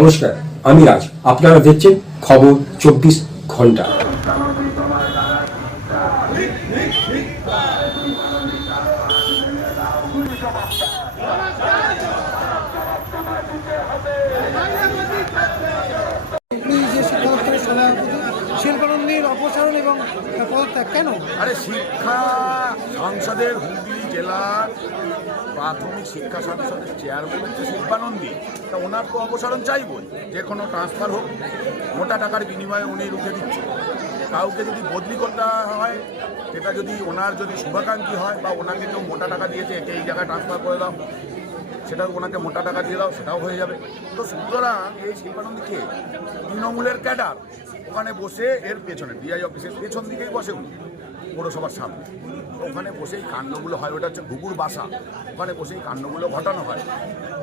নমস্কার আমি রাজ। আপনারা দেখছেন খবর চব্বিশ ঘণ্টা। শিল্পানন্দীর অপসারণ এবং পদত্যাগ কেন? আরে শিক্ষা সংসদের হুগলি জেলার প্রাথমিক শিক্ষা সংসদের চেয়ারম্যান হচ্ছে শিল্পানন্দী। তা ওনার তো অপসারণ চাইবই, যে কোনো ট্রান্সফার হোক, মোটা টাকার বিনিময়ে উনি রুখে দিচ্ছে কাউকে যদি বদলি করতে হয়, সেটা যদি ওনার যদি শুভাকাঙ্ক্ষী হয় বা ওনাকে কেউ মোটা টাকা দিয়েছে, একে এই জায়গায় ট্রান্সফার করে দাও, সেটা ওনাকে মোটা টাকা দিয়ে দাও, সেটাও হয়ে যাবে। তো সুতরাং এই শিল্পানন্দী কে? তৃণমূলের ক্যাডার। ওখানে বসে এর পেছনে ডিআই অফিসের পেছন দিকেই বসে উনি, পৌরসভার সামনে। ওখানে বসেই কাণ্ডগুলো হয়, ওটা হচ্ছে ঘুঘুর বাসা। ওখানে বসেই কাণ্ডগুলো ঘটানো হয়।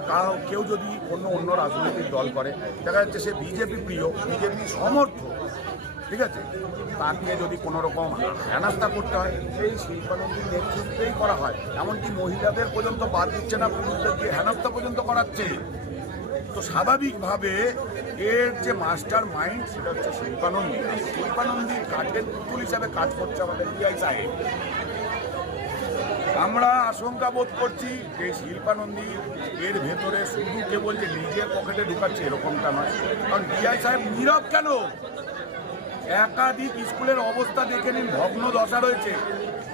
কারণ কেউ যদি অন্য অন্য রাজনৈতিক দল করে, দেখা যাচ্ছে সে বিজেপি প্রিয় বিজেপি সমর্থ ঠিক আছে? তাকে যদি কোনো রকম হেনাস্তা করতে হয়, সেই শিল্পানন্দীর নেতৃত্বেই করা হয়। এমনকি মহিলাদের পর্যন্ত বাদ দিচ্ছে না, পুরুষদেরকে হেনাস্তা পর্যন্ত করাচ্ছে। তো স্বাভাবিকভাবে এর যে মাস্টার মাইন্ড সেটা হচ্ছে শিল্পানন্দী। শিল্পানন্দীর কাঠের পুতুল হিসাবে কাজ করছে আমাদের পিআই সাহেব। আমরা আশঙ্কা বোধ করছি যে শিল্পানন্দী এর ভেতরে শুধু কেবল যে নিজের পকেটে ঢুকাচ্ছে এরকমটা নয়, কারণ ডিআই সাহেব নীরব কেন? একাধিক স্কুলের অবস্থা দেখে নিন ভগ্ন দশা রয়েছে।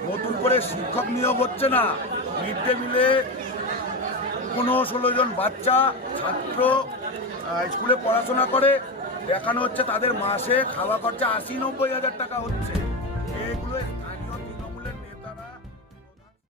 নতুন করে শিক্ষক নিয়োগ হচ্ছে না। মিড ডে মিলে পনেরো ষোলো জন বাচ্চা, ছাত্র স্কুলে পড়াশোনা করে। দেখানো হচ্ছে তাদের মাসে খাওয়া খরচা আশি নব্বই হাজার টাকা হচ্ছে।